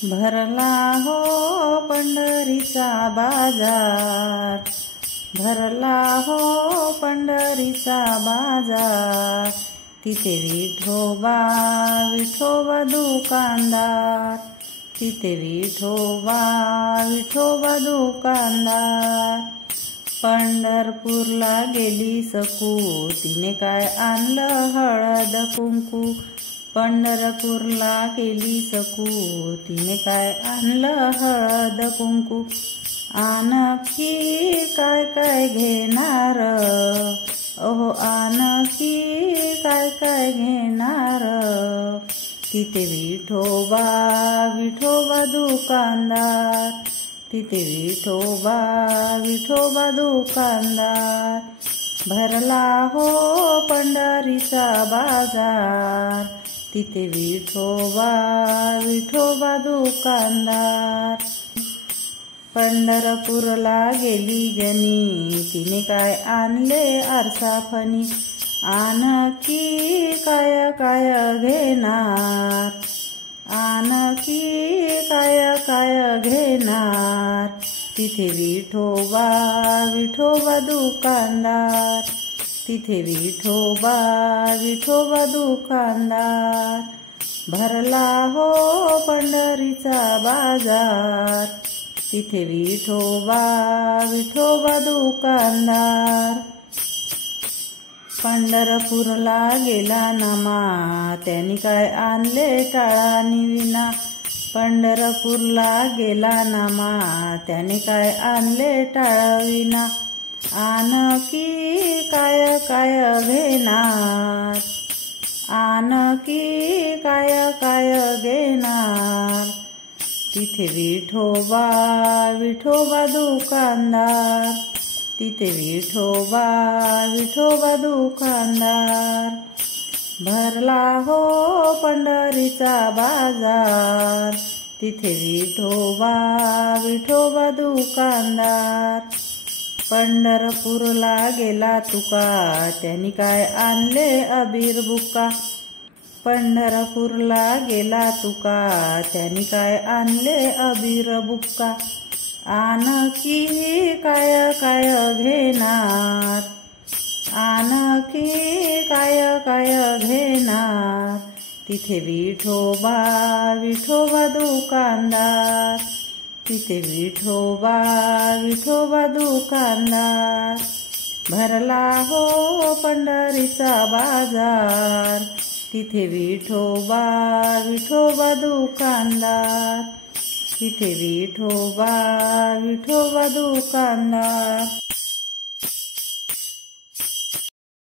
भरला हो पंढरीचा बाजार, भरला हो पंढरीचा बाजार। तिथे विठोबा विठोबा दुकानदार, तिथे विठोबा विठोबा दुकानदार। पंढरपूरला गेली सकू, तिने काय आणलं हळद कुंकू। पंढरपूरला गेली सकू, तिने काय आणलं हळद कुंकू। आणखी काय काय घेणार, ओहो आणखी काय काय घेणार। तिथे विठोबा विठोबा दुकानदार, तिथे विठोबा विठोबा दुकानदार। भरला हो पंढरीचा बाजार, तिथे विठोबा विठोबा दुकानदार। पंढरपूरला गेली जनी, तिने काय आणले आरसाफणी। आणखी काय काय घेणार, आणखी काय काय घेणार। तिथे विठोबा विठोबा दुकानदार, तिथे विठोबा विठोबा दुकानदार। भरला हो पंढरीचा बाजार, तिथे विठोबा विठोबा दुकानदार। पंढरपूरला गेला नामा, त्याने काय आणले टाळा निविना। पंढरपूरला गेला नामा, त्याने काय आणले टाळा विना। आणखी काय काय घेणार, आणखी काय काय घेणार। तिथे विठोबा विठोबा दुकानदार, तिथे विठोबा विठोबा दुकानदार। भरला हो पंढरीचा बाजार, तिथे विठोबा विठोबा दुकानदार। पंढरपूरला गेला तुका, त्याने काय आणले अबीर बुक्का। पंढरपूरला गेला तुका, त्याने काय आणले अबीर बुक्का। आणखी काय काय घेणार, आणखी काय काय घेणार। तिथे विठोबा विठोबा दुकानदार, तिथे विठोबा विठोबा दुकानदार। भरला हो पंढरीचा बाजार, तिथे विठोबा विठोबा दुकानदार, तिथे विठोबा विठोबा दुकानदार।